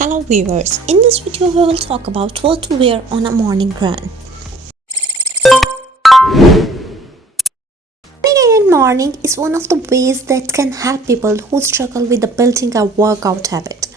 Hello viewers, in this video we will talk about what to wear on a morning run. Running in morning is one of the ways that can help people who struggle with building a workout habit.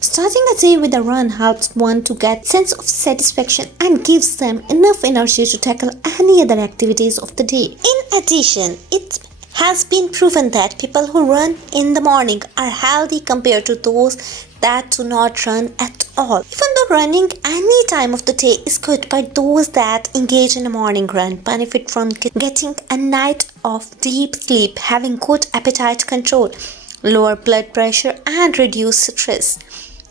Starting a day with a run helps one to get sense of satisfaction and gives them enough energy to tackle any other activities of the day. In addition, it has been proven that people who run in the morning are healthy compared to those that do not run at all. Even though running any time of the day is good, but those that engage in a morning run benefit from getting a night of deep sleep, having good appetite control, lower blood pressure, and reduced stress.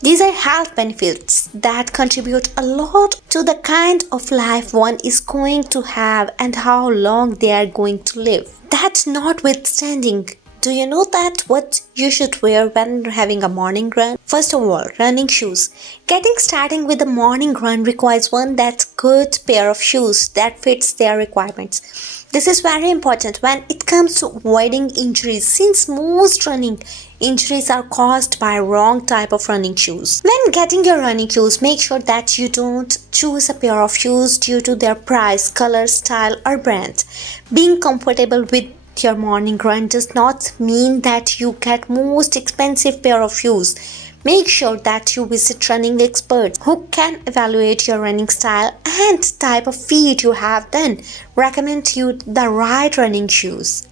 These are health benefits that contribute a lot to the kind of life one is going to have and how long they are going to live. That notwithstanding, do you know that what you should wear when having a morning run? First of all, running shoes. Getting started with a morning run requires one that's good pair of shoes that fits their requirements. This is very important when it comes to avoiding injuries, since most running injuries are caused by wrong type of running shoes. When getting your running shoes, make sure that you don't choose a pair of shoes due to their price, color, style, or brand. Being comfortable with your morning run does not mean that you get most expensive pair of shoes. Make sure that you visit running experts who can evaluate your running style and type of feet you have, then recommend you the right running shoes.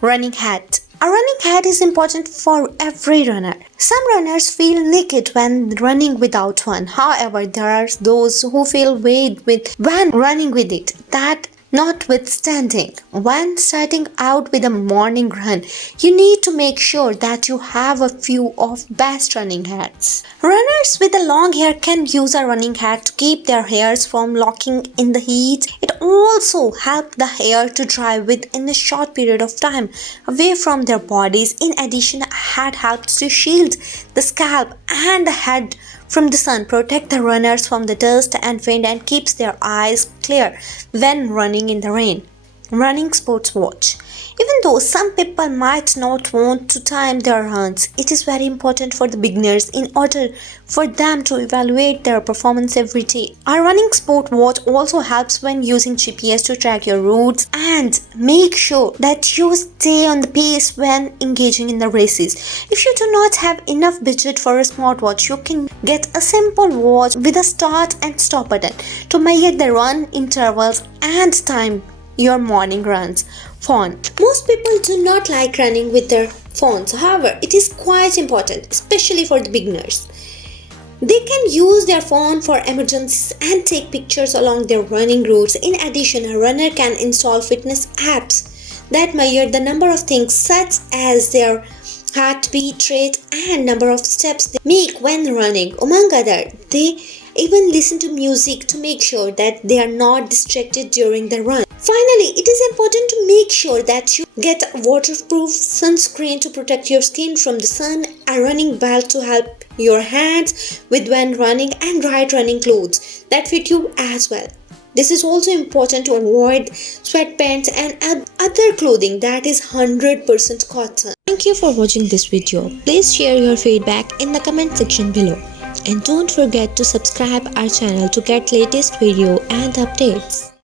Running hat. A running hat is important for every runner. Some runners feel naked when running without one. However, there are those who feel weighed when running with it. That notwithstanding, when starting out with a morning run, you need to make sure that you have a few of best running hats. Runners with a long hair can use a running hat to keep their hairs from locking in the heat. It also helps the hair to dry within a short period of time away from their bodies. In addition, a hat helps to shield the scalp and the head from the sun, protect the runners from the dust and wind, and keeps their eyes clear when running in the rain. Running sports watch. Even though some people might not want to time their runs, it is very important for the beginners in order for them to evaluate their performance every day. A running sport watch also helps when using GPS to track your routes and make sure that you stay on the pace when engaging in the races. If you do not have enough budget for a smartwatch, you can get a simple watch with a start and stop button to measure the run intervals and time your morning runs. Phone. Most people do not like running with their phones. However, it is quite important, especially for the beginners. They can use their phone for emergencies and take pictures along their running routes. In addition, a runner can install fitness apps that measure the number of things such as their heartbeat rate and number of steps they make when running. Among other, they even listen to music to make sure that they are not distracted during the run. Finally, it is important to make sure that you get waterproof sunscreen to protect your skin from the sun, a running belt to help your hands with when running, and right running clothes that fit you as well. This is also important to avoid sweatpants and other clothing that is 100% cotton. Thank you for watching this video. Please share your feedback in the comment section below. And don't forget to subscribe our channel to get latest video and updates.